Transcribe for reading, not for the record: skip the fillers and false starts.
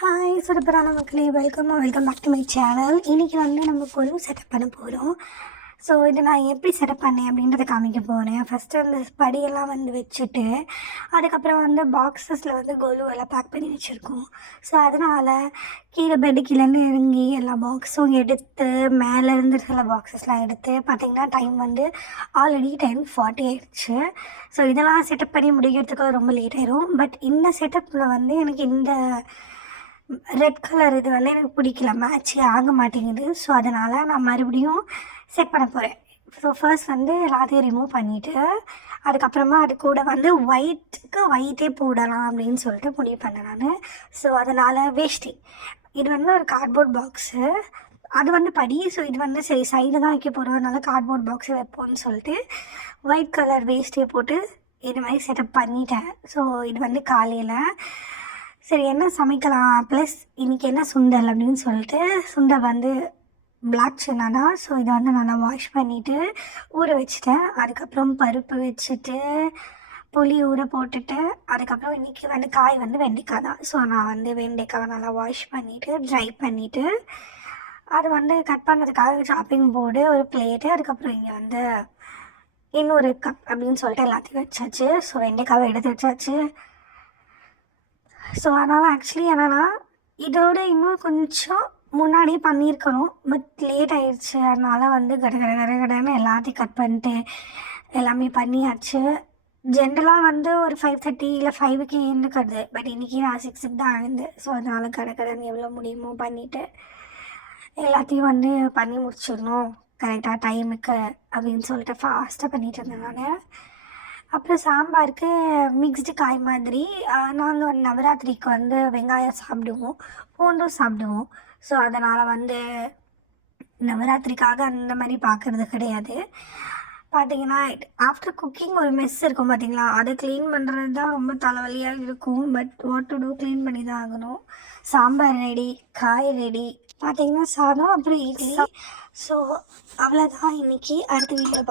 Hi சூப்பரான மக்களே, welcome back to my channel. இன்றைக்கி வந்து நம்ம பொருள் செட்டப் பண்ண போகிறோம். ஸோ இதை நான் எப்படி செட்டப் பண்ணேன் அப்படின்றத காமிக்க போகிறேன். ஃபஸ்ட்டு அந்த படியெல்லாம் வந்து வச்சுட்டு, அதுக்கப்புறம் வந்து பாக்ஸஸில் வந்து கொலு எல்லாம் பேக் பண்ணி வச்சுருக்கோம். ஸோ அதனால் பெட்டு கீழேருந்து இறங்கி எல்லா பாக்ஸும் எடுத்து மேலேருந்து சில பாக்ஸஸ்லாம் எடுத்து பார்த்திங்கன்னா டைம் வந்து ஆல்ரெடி 10:40 ஆயிடுச்சு. ஸோ இதெல்லாம் செட்டப் பண்ணி முடிக்கிறதுக்கு ரொம்ப லேட் ஆயிரும். பட் இந்த செட்டப்பில் வந்து எனக்கு இந்த ரெட் கலர் இது வந்து எனக்கு பிடிக்கல, மேட்சே ஆக மாட்டேங்குது. ஸோ அதனால் நான் மறுபடியும் செட் பண்ண போகிறேன். ஸோ ஃபர்ஸ்ட் வந்து எல்லாத்தையும் ரிமூவ் பண்ணிவிட்டு, அதுக்கப்புறமா அது கூட வந்து ஒயிட்டே போடலாம் அப்படின்னு சொல்லிட்டு முடிவு பண்ணேன் நான். ஸோ அதனால் வேஷ்டி, இது வந்து ஒரு கார்ட்போர்ட் பாக்ஸு, அது வந்து படி. ஸோ இது வந்து சரி சைடில் தான் வைக்க போகிறோம், அதனால கார்ட்போர்ட் பாக்ஸை வைப்போம்னு சொல்லிட்டு ஒயிட் கலர் வேஷ்டியை போட்டு இது மாதிரி செட்டப் பண்ணிட்டேன். ஸோ இது வந்து காலையில் சரி என்ன சமைக்கலாம், ப்ளஸ் இன்றைக்கி என்ன சுண்டல் அப்படின்னு சொல்லிட்டு, சுண்டல் வந்து பிளாக் சன்னா தான். ஸோ இதை வந்து நல்லா வாஷ் பண்ணிவிட்டு ஊற வச்சுட்டேன். அதுக்கப்புறம் பருப்பு வச்சுட்டு புளி ஊற போட்டுட்டு, அதுக்கப்புறம் இன்றைக்கி வந்து காய் வந்து வெண்டைக்காய் தான். ஸோ நான் வந்து வெண்டைக்காவை நல்லா வாஷ் பண்ணிவிட்டு ட்ரை பண்ணிவிட்டு, அது வந்து கட் பண்ணுறதுக்காக சாப்பிங் போர்டு, ஒரு பிளேட்டு, அதுக்கப்புறம் இங்கே வந்து இன்னொரு கப் அப்படின்னு சொல்லிட்டு எல்லாத்தையும் வச்சாச்சு. ஸோ வெண்டைக்காவை எடுத்து வச்சாச்சு. ஸோ அதனால் ஆக்சுவலி என்னென்னா இதோட இன்னும் கொஞ்சம் முன்னாடியே பண்ணியிருக்கணும், பட் லேட் ஆகிடுச்சு. அதனால் வந்து கடன்னு எல்லாத்தையும் கட் பண்ணிட்டு எல்லாமே பண்ணியாச்சு. ஜென்ரலாக வந்து ஒரு 5:30 இல்லை 5க்கு எழுந்துக்கிறது, பட் இன்றைக்கி நான் 6க்கு தான் எழுந்தேன். ஸோ அதனால் கடன்னு எவ்வளோ முடியுமோ பண்ணிவிட்டு எல்லாத்தையும் வந்து பண்ணி முடிச்சிடணும் கரெக்டாக டைமுக்கு அப்படின்னு சொல்லிட்டு ஃபாஸ்ட்டாக பண்ணிகிட்டு இருந்தேன் நான். அப்புறம் சாம்பாருக்கு மிக்ஸ்டு காய் மாதிரி. நாங்கள் வந்து நவராத்திரிக்கு வந்து வெங்காயம் சாப்பிடுவோம், பூண்டும் சாப்பிடுவோம். ஸோ அதனால் வந்து நவராத்திரிக்காக அந்த மாதிரி பார்க்குறது கிடையாது. பார்த்திங்கன்னா ஆஃப்டர் குக்கிங் ஒரு மெஸ் இருக்கும் பார்த்திங்களா, அதை க்ளீன் பண்ணுறது தான் ரொம்ப தலைவலியாக இருக்கும். But what to do, clean பண்ணி தான் ஆகணும். சாம்பார் ரெடி, காய் ரெடி, பார்த்திங்கன்னா சாதம், அப்புறம் இட்லி. ஸோ அவ்வளோதான் இன்றைக்கி. அடுத்த வீட்டில்